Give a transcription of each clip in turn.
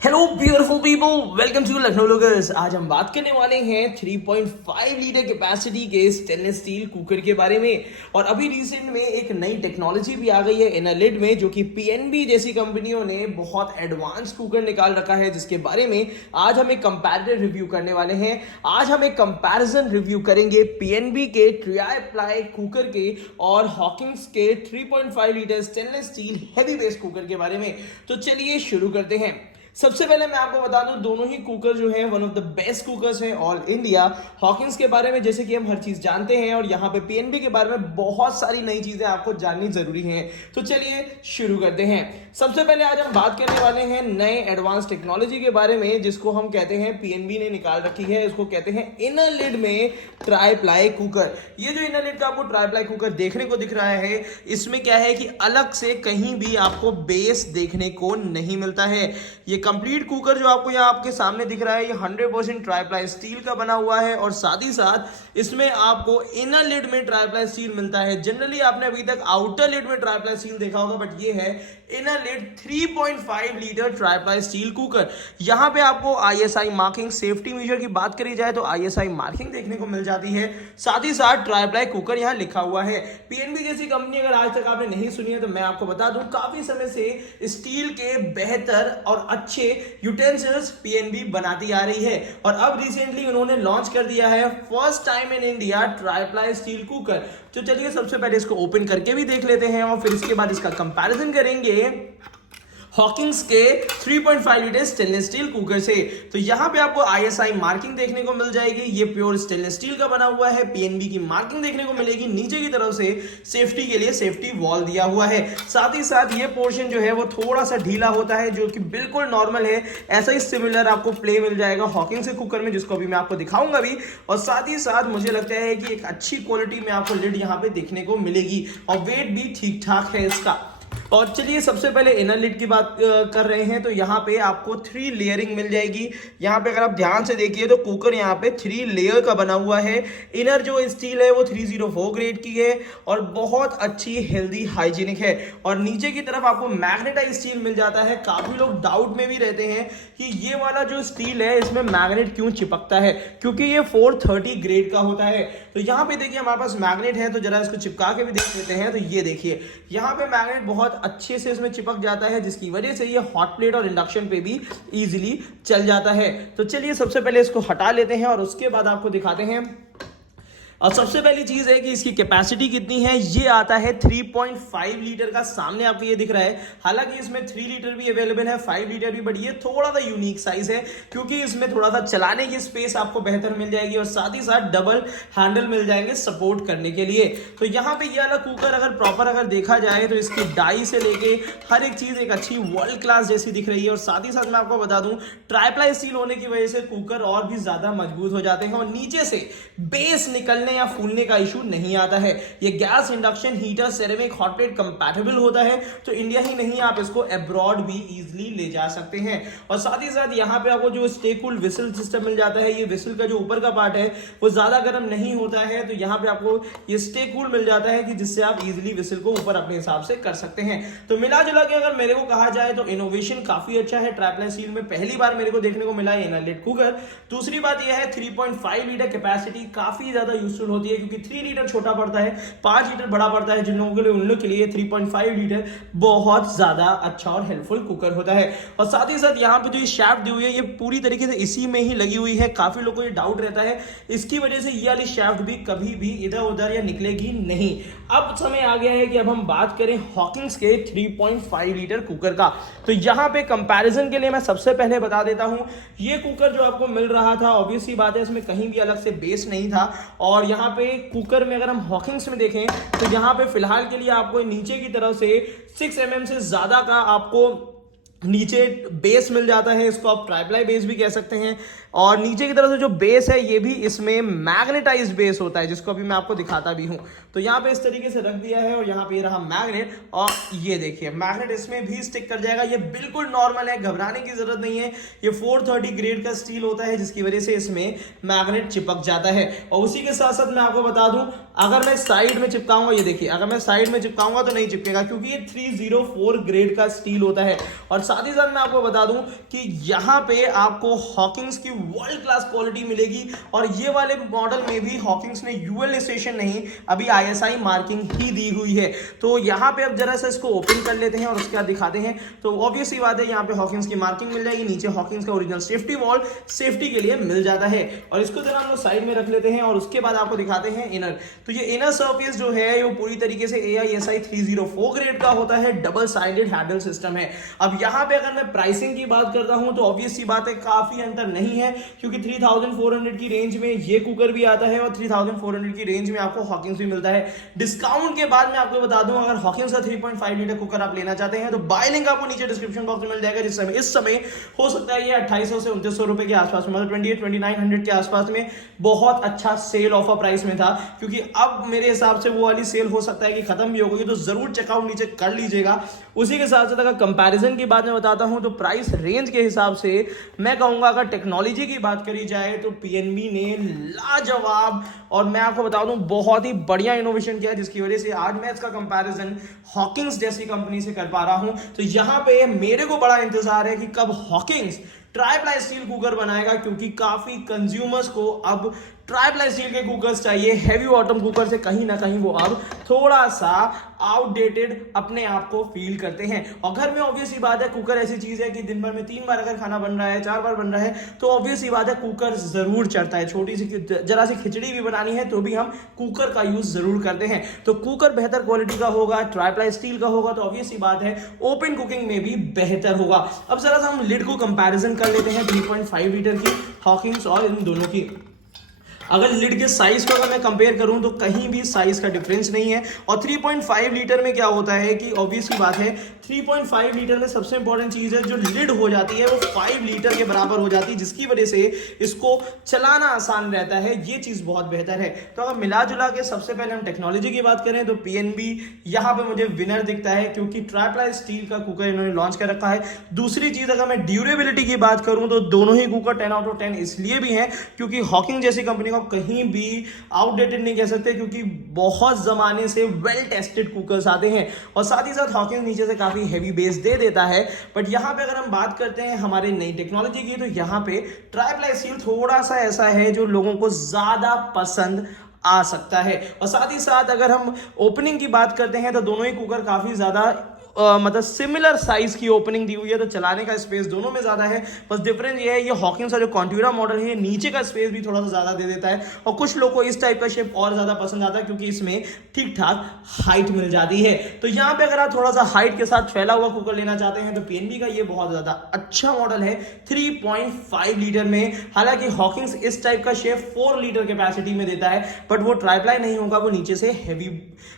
Hello beautiful people, welcome to Lucknow loggers. आज हम बात करने वाले हैं 3.5 लीटर कैपेसिटी के स्टेनलेस स्टील कुकर के बारे में। और अभी रिसेंट में एक नई टेक्नोलॉजी भी आ गई है इनरलिड में, जो कि पीएनबी जैसी कंपनियों ने बहुत एडवांस कुकर निकाल रखा है, जिसके बारे में आज हम एक कंपैरेटिव रिव्यू करने वाले हैं। आज हम एक कंपैरिजन रिव्यू करेंगे पीएनबी के ट्राई प्लाई कुकर के और हॉकिंस के 3.5 litre stainless steel heavy base cooker के बारे में। तो चलिए शुरू करते हैं। सबसे पहले मैं आपको बता दूं, दोनों ही कुकर जो है one of the best cookers हैं ऑल इंडिया। हॉकिंस के बारे में जैसे कि हम हर चीज जानते हैं, और यहाँ पे पीएनबी के बारे में बहुत सारी नई चीजें आपको जाननी जरूरी हैं। तो चलिए शुरू करते हैं। सबसे पहले आज हम बात करने वाले हैं नए एडवांस टेक्नोलॉजी के बारे में, जिसको हम कहते हैं पीएनबी ने निकाल रखी है। इसको कहते हैं इनर लिड में ट्राई प्लाई कुकर। ये जो इनर लिड का आपको ट्राई प्लाई कुकर देखने को दिख रहा है, इसमें क्या है कि अलग से कहीं भी आपको बेस देखने को नहीं मिलता है। ये कंप्लीट कुकर जो आपको यहाँ आपके सामने दिख रहा है, ये 100% ट्राईप्लाई स्टील का बना हुआ है, और साथ ही साथ इसमें आपको इनर लिड में ट्राईप्लाई स्टील मिलता है। जनरली आपने अभी तक आउटर लिड में ट्राईप्लाई स्टील देखा होगा, बट ये है inner lid 3.5 litre triply steel cooker. यहाँ पे आपको आईएसआई मार्किंग, सेफ्टी मेजर की बात करी जाए तो आईएसआई मार्किंग देखने को मिल जाती है। साथ ही साथ ट्राईप्लाई कुकर यहाँ लिखा हुआ है। पीएनबी जैसी कंपनी अगर आज तक आपने नहीं सुनी है तो मैं आपको बता दूं, काफी समय से स्टील के बेहतर और अच्छे यूटेंसिल्स पीएनबी बनाती आ रही है, और अब रिसेंटली उन्होंने लॉन्च कर दिया है first time in India tri-ply steel cooker. तो चलिए सबसे पहले इसको ओपन करके भी देख लेते हैं, और फिर इसके बाद इसका कंपैरिजन करेंगे हॉकिंस के 3.5 लीटर स्टेनलेस स्टील कुकर से। तो यहां पे आपको आईएसआई मार्किंग देखने को मिल जाएगी। ये प्योर स्टेनलेस स्टील का बना हुआ है। पीएनबी की मार्किंग देखने को मिलेगी। नीचे की तरफ से सेफ्टी के लिए सेफ्टी वॉल दिया हुआ है। साथ ही साथ ये पोर्शन जो है वो थोड़ा सा ढीला होता है, जो कि बिल्कुल नॉर्मल है। ऐसा ही सिमिलर आपको प्ले मिल जाएगा हॉकिंस के कुकर में, जिसको अभी मैं आपको दिखाऊंगा भी। और साथ ही साथ मुझे लगता है कि एक अच्छी क्वालिटी में आपको लिड यहाँ पे देखने को मिलेगी, और वेट भी ठीक ठाक है इसका। और चलिए सबसे पहले इनर लिड की बात कर रहे हैं, तो यहाँ पे आपको 3 लेयरिंग मिल जाएगी। यहाँ पे अगर आप ध्यान से देखिए तो कुकर यहाँ पे 3 लेयर का बना हुआ है। इनर जो स्टील है वो 304 ग्रेड की है, और बहुत अच्छी हेल्दी हाइजीनिक है। और नीचे की तरफ आपको मैग्नेटाइज स्टील मिल जाता है। काफी लोग डाउट में भी रहते हैं कि ये वाला जो स्टील है इसमें मैग्नेट क्यों चिपकता है, क्योंकि ये 430 ग्रेड का होता है। तो यहाँ पे देखिए हमारे पास मैग्नेट है, तो जरा इसको चिपका के भी देख लेते हैं। तो ये देखिए यहाँ पे मैग्नेट बहुत अच्छे से इसमें चिपक जाता है, जिसकी वजह से ये हॉट प्लेट और इंडक्शन पे भी इजीली चल जाता है। तो चलिए सबसे पहले इसको हटा लेते हैं, और उसके बाद आपको दिखाते हैं। और सबसे पहली चीज है कि इसकी कैपेसिटी कितनी है। ये आता है 3.5 लीटर का, सामने आपको ये दिख रहा है। हालांकि इसमें 3 लीटर भी अवेलेबल है, 5 लीटर भी, बट ये थोड़ा सा यूनिक साइज है, क्योंकि इसमें थोड़ा सा चलाने की स्पेस आपको बेहतर मिल जाएगी, और साथ ही साथ डबल हैंडल मिल जाएंगे सपोर्ट करने के लिए। तो यहाँ पे ये वाला कुकर अगर प्रॉपर अगर देखा जाए तो इसकी डाई से लेके हर एक चीज एक अच्छी वर्ल्ड क्लास जैसी दिख रही है। और साथ ही साथ मैं आपको बता दूं, ट्राईप्लाई स्टील होने की वजह से कुकर और भी ज्यादा मजबूत हो जाते हैं, और नीचे से बेस निकलने या फूलने का इशू नहीं आता है। ये gas, induction, heater, ceramic, hot plate compatible होता है। तो इंडिया ही नहीं, आप इसको अब्रॉड भी इजीली ले जा सकते हैं। और साथ ही साथ यहाँ पे आपको जो स्टे कूल विसल सिस्टम मिल जाता है। ये विसल का जो ऊपर का पार्ट है वो ज्यादा गर्म नहीं होता है, तो यहाँ पे आपको ये स्टे कूल मिल जाता है, कि जिससे आप इजीली विसल को ऊपर अपने हिसाब से कर सकते हैं। तो मिला जुला के अगर मेरे को कहा जाए तो इनोवेशन काफी अच्छा है। ट्राईप्लाई स्टील में पहली बार मेरे को देखने को मिला है इनर लिड कुकर। दूसरी बात यह है 3.5 लीटर कैपेसिटी काफी ज्यादा यूजफुल होती है, क्योंकि 3 लीटर छोटा पड़ता है, 5 लीटर बड़ा पड़ता है। जिन लोगों के लिए, उन लोगों के लिए 3.5 लीटर बहुत ज्यादा अच्छा और हेल्पफुल कुकर होता है। और साथ ही साथ यहाँ पे जो ये शैफ्ट दी हुई है, ये पूरी तरीके से इसी में ही लगी हुई है। काफी लोगों को ये डाउट रहता है, इसकी वजह से ये वाली शैफ्ट भी कभी भी इधर उधर या निकलेगी नहीं। अब समय आ गया है कि अब हम बात करें हॉकिंस के 3.5 लीटर कुकर का। तो यहाँ पे कंपैरिजन के लिए मैं सबसे पहले बता देता हूं, ये कुकर जो आपको मिल रहा था, ऑब्वियस सी बात है इसमें कहीं भी अलग से बेस नहीं था। और यहाँ पे कुकर में अगर हम हॉकिंस में देखें तो यहाँ पे फिलहाल के लिए आपको नीचे की तरफ से 6 mm से ज्यादा का आपको नीचे बेस मिल जाता है। इसको आप ट्राईप्लाई बेस भी कह सकते हैं। और नीचे की तरफ से जो बेस है ये भी इसमें मैग्नेटाइज्ड बेस होता है, जिसको अभी मैं आपको दिखाता भी हूं। तो यहाँ पे इस तरीके से रख दिया है, और यहाँ पे रहा मैग्नेट, और ये देखिए मैग्नेट इसमें भी स्टिक कर जाएगा। ये बिल्कुल नॉर्मल है, घबराने की जरूरत नहीं है। ये 430 ग्रेड का स्टील होता है, जिसकी वजह से इसमें मैग्नेट चिपक जाता है। और उसी के साथ साथ मैं आपको बता दूं, अगर मैं साइड में चिपकाऊंगा, ये देखिए, अगर मैं साइड में चिपकाऊंगा तो नहीं चिपकेगा क्योंकि ये 304 ग्रेड का स्टील होता है। और साथ ही साथ मैं आपको बता दूं कि यहाँ पे आपको हॉकिंस की वर्ल्ड क्लास क्वालिटी मिलेगी और ये वाले मॉडल में भी हॉकिंस ने यूएल स्टेशन नहीं, अभी आईएसआई मार्किंग ही दी हुई है। तो यहाँ पे अब जरा सा इसको ओपन कर लेते हैं और उसके बाद दिखाते हैं। तो ऑब्वियस ही बात है, यहाँ पे हॉकिंस की मार्किंग मिल जाएगी, नीचे हॉकिंस का ओरिजिनल सेफ्टी वॉल सेफ्टी के लिए मिल जाता है। और इसको जरा हम लोग साइड में रख लेते हैं और उसके बाद आपको दिखाते हैं इनर। तो ये इनर सरफेस जो है वो पूरी तरीके से AISI 304 ग्रेड का होता है, डबल साइडेड हैंडल सिस्टम है। अब यहाँ पे अगर मैं प्राइसिंग की बात करता हूं तो ऑब्वियस सी बात है काफी अंतर नहीं है, क्योंकि 3400 की रेंज में ये कुकर भी आता है और 3400 की रेंज में आपको हॉकिंस भी मिलता है। डिस्काउंट के बाद मैं आपको बता दूं, अगर हॉकिंस का 3.5 लीटर कुकर आप लेना चाहते हैं तो बाय लिंक आपको नीचे डिस्क्रिप्शन बॉक्स में मिल जाएगा, जिस समय इस समय हो सकता है ये 2800 से 2900 रुपए के आसपास में, मतलब 2900 के आसपास में बहुत अच्छा सेल ऑफर प्राइस में था। क्योंकि अब मेरे हिसाब से वो वाली सेल हो सकता है कि खत्म भी हो गई, तो जरूर चेकआउट नीचे कर लीजिएगा। उसी के साथ साथ अगर कंपैरिजन की बात मैं बताता हूं तो प्राइस रेंज के हिसाब से मैं कहूंगा, अगर टेक्नोलॉजी की बात करी जाए तो PNB ने लाजवाब और मैं आपको बता दूं बहुत ही बढ़िया इनोवेशन किया, जिसकी वजह से आज मैं इसका कंपैरिजन हॉकिंस जैसी कंपनी से कर पा रहा हूं। तो यहां पे मेरे को बड़ा इंतजार है कि कब हॉकिंस ट्राइप्लाई स्टील कुकर बनाएगा, क्योंकि काफी कंज्यूमर्स को अब ट्राइप्लाई स्टील के कुकर्स चाहिए। हैवी बॉटम कुकर से कहीं ना कहीं वो अब थोड़ा सा आउटडेटेड अपने आप को फील करते हैं। और घर में ऑब्वियस ही बात है, कुकर ऐसी चीज है कि दिन भर में 3 बार अगर खाना बन रहा है, 4 बार बन रहा है, तो ऑब्वियस ही बात है कुकर जरूर चढ़ता है। छोटी सी जरा सी खिचड़ी भी बनानी है तो भी हम कुकर का यूज जरूर करते हैं। तो कुकर बेहतर क्वालिटी का होगा, ट्राइप्लाई स्टील का होगा, तो ऑब्वियस ही बात है ओपन कुकिंग में भी बेहतर होगा। अब जरा सा हम लिड को कंपैरिजन कर लेते हैं 3.5 लीटर की हॉकिंस और इन दोनों की। अगर लिड के साइज को अगर मैं कंपेयर करूं तो कहीं भी साइज का डिफरेंस नहीं है। और 3.5 लीटर में क्या होता है कि ऑब्वियस ही बात है, 3.5 लीटर में सबसे इंपॉर्टेंट चीज है जो लिड हो जाती है वो 5 लीटर के बराबर हो जाती है, जिसकी वजह से इसको चलाना आसान रहता है। ये चीज बहुत बेहतर है। तो अगर मिला जुला के सबसे पहले हम टेक्नोलॉजी की बात करें तो PNB यहाँ पे मुझे विनर दिखता है, क्योंकि ट्राइप्लाई स्टील का कुकर इन्होंने लॉन्च कर रखा है। दूसरी चीज अगर मैं ड्यूरेबिलिटी की बात करूं तो दोनों ही कुकर 10 आउट ऑफ 10 इसलिए भी है क्योंकि हॉकिंग जैसी कंपनी आप कहीं भी आउटडेटेड नहीं कह सकते, क्योंकि बहुत जमाने से वेल टेस्टेड कुकर्स आते हैं। और साथ ही साथ हॉकिंग नीचे से काफी हैवी बेस दे देता है। बट यहां पे अगर हम बात करते हैं हमारे नई टेक्नोलॉजी की, तो यहां पे ट्राइप्लाई स्टील थोड़ा सा ऐसा है जो लोगों को ज्यादा पसंद आ सकता है। और साथ ही साथ अगर हम ओपनिंग की बात करते हैं तो दोनों ही कुकर काफी ज्यादा मतलब सिमिलर साइज की ओपनिंग दी हुई है, तो चलाने का स्पेस दोनों में ज्यादा है। बस डिफरेंस ये है, ये हॉकिंस का जो कॉन्ट्यूरा मॉडल है नीचे का स्पेस भी थोड़ा सा ज्यादा दे देता है। और कुछ लोग को इस टाइप का शेप और ज्यादा पसंद आता है क्योंकि इसमें ठीक ठाक हाइट मिल जाती है। तो यहाँ पे अगर आप थोड़ा सा हाइट के साथ फैला हुआ कुकर लेना चाहते हैं तो PNB का ये बहुत ज्यादा अच्छा मॉडल है 3.5 लीटर में। हालांकि हॉकिंस इस टाइप का शेप 4 लीटर कैपेसिटी में देता है, बट वो ट्राइप्लाई नहीं होगा, वो नीचे से हैवी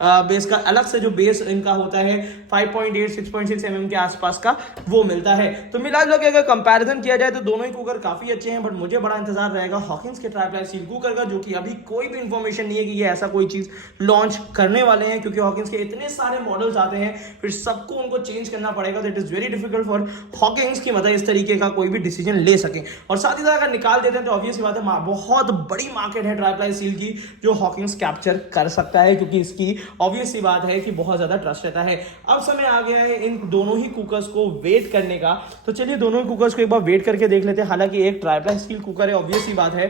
बेस का अलग से जो बेस इनका होता है 5.8 6.6 mm के आसपास का वो मिलता है। तो मिला जुला के अगर कंपैरिजन किया जाए तो दोनों ही कुकर काफी अच्छे हैं। बट मुझे बड़ा इंतजार रहेगा हॉकिंस के ट्राइप्लाई स्टील कुकर का, जो कि अभी कोई भी इंफॉर्मेशन नहीं है कि ये ऐसा कोई चीज लॉन्च करने वाले हैं, क्योंकि हॉकिंस के इतने सारे मॉडल्स आते हैं फिर सबको उनको चेंज करना पड़ेगा। तो it is very difficult for Hawkins की मतलब इस तरीके का कोई भी डिसीजन ले सके। और साथ ही साथ अगर निकाल देते हैं तो ऑब्वियस बात है बहुत बड़ी मार्केट है ट्राइप्लाई स्टील की जो हॉकिंस कैप्चर कर सकता है, क्योंकि इसकी ऑब्वियस सी बात है कि बहुत ज्यादा ट्रस्ट रहता है। अब समय आ गया है इन दोनों ही कुकर्स को वेट करने का, तो चलिए दोनों ही कुकर्स को एक बार वेट करके देख लेते हैं। हालांकि एक ट्राइप्लाई स्टील कुकर है, ऑब्वियस सी बात है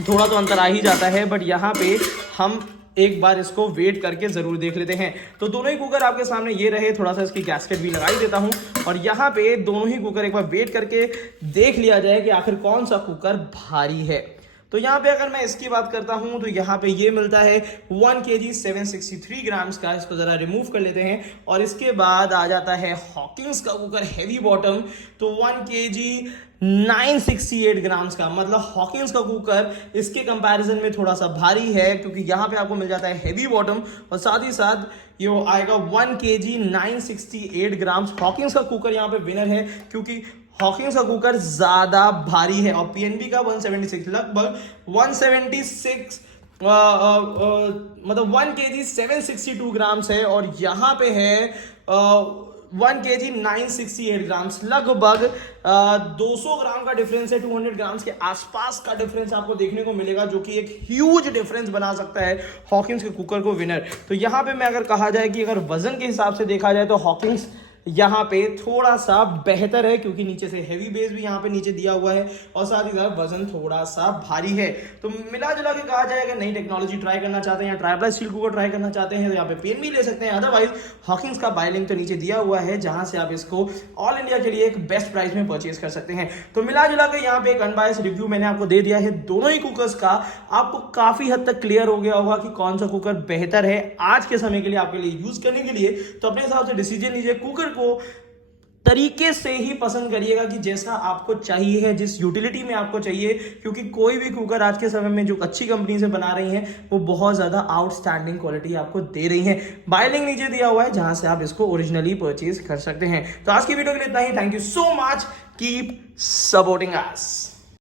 थोड़ा तो अंतर आ ही जाता है, बट यहाँ पे हम एक बार इसको वेट करके जरूर देख लेते हैं। तो दोनों ही कुकर आपके सामने ये रहे, थोड़ा सा इसकी गैस्केट भी लगा ही देता हूं और यहाँ पे दोनों ही कुकर एक बार वेट करके देख लिया जाए कि आखिर कौन सा कुकर भारी है। तो यहाँ पे अगर मैं इसकी बात करता हूं तो यहाँ पे ये मिलता है 1 kg 763 ग्राम्स का। इसको जरा रिमूव कर लेते हैं और इसके बाद आ जाता है हॉकिंस का कुकर हैवी बॉटम, तो 1 kg 968 ग्राम्स का। मतलब हॉकिंस का कुकर इसके कंपैरिजन में थोड़ा सा भारी है, क्योंकि यहाँ पे आपको मिल जाता है हैवी बॉटम और साथ ही साथ ये आएगा 1 kg 968 ग्राम्स। हॉकिंस का कुकर यहाँ पे विनर है, क्योंकि हॉकिंस का कुकर ज्यादा भारी है और PNB का 176 लगभग 176 मतलब 1 kg 762 ग्राम्स है। और यहाँ पे है 1 kg 968 ग्राम्स, लगभग 200 ग्राम का डिफरेंस है, 200 ग्राम्स के आसपास का डिफरेंस आपको देखने को मिलेगा, जो कि एक ह्यूज डिफरेंस बना सकता है हॉकिंस के कुकर को विनर। तो यहाँ पे मैं अगर कहा जाए कि अगर वजन के हिसाब से देखा जाए तो हॉकिंस यहाँ पे थोड़ा सा बेहतर है, क्योंकि नीचे से हेवी बेस भी यहाँ पे नीचे दिया हुआ है और साथ ही साथ वजन थोड़ा सा भारी है। तो मिला जुला के कहा जाएगा नई टेक्नोलॉजी ट्राई करना चाहते हैं या ट्राई स्टील कुकर ट्राई करना चाहते हैं तो यहाँ पे पेन भी ले सकते हैं। अदरवाइज हॉकिंस का बाय लिंक तो नीचे दिया हुआ है, जहां से आप इसको ऑल इंडिया के लिए एक बेस्ट प्राइस में परचेज कर सकते हैं। तो मिला जुला के यहाँ पे एक अनबायस रिव्यू मैंने आपको दे दिया है दोनों ही कुकर्स का। आपको काफी हद तक क्लियर हो गया होगा कि कौन सा कुकर बेहतर है आज के समय के लिए आपके लिए यूज करने के लिए। तो अपने हिसाब से डिसीजन लीजिए, कुकर को तरीके से ही पसंद करिएगा कि जैसा आपको चाहिए है, जिस यूटिलिटी में आपको चाहिए, क्योंकि कोई भी कुकर आज के समय में जो अच्छी कंपनी से बना रही हैं वो बहुत ज्यादा आउटस्टैंडिंग क्वालिटी आपको दे रही है। बाय लिंक नीचे दिया हुआ है, जहां से आप इसको ओरिजिनली परचेज कर सकते हैं। तो आज की वीडियो के लिए इतना ही। Thank you so much, keep supporting us.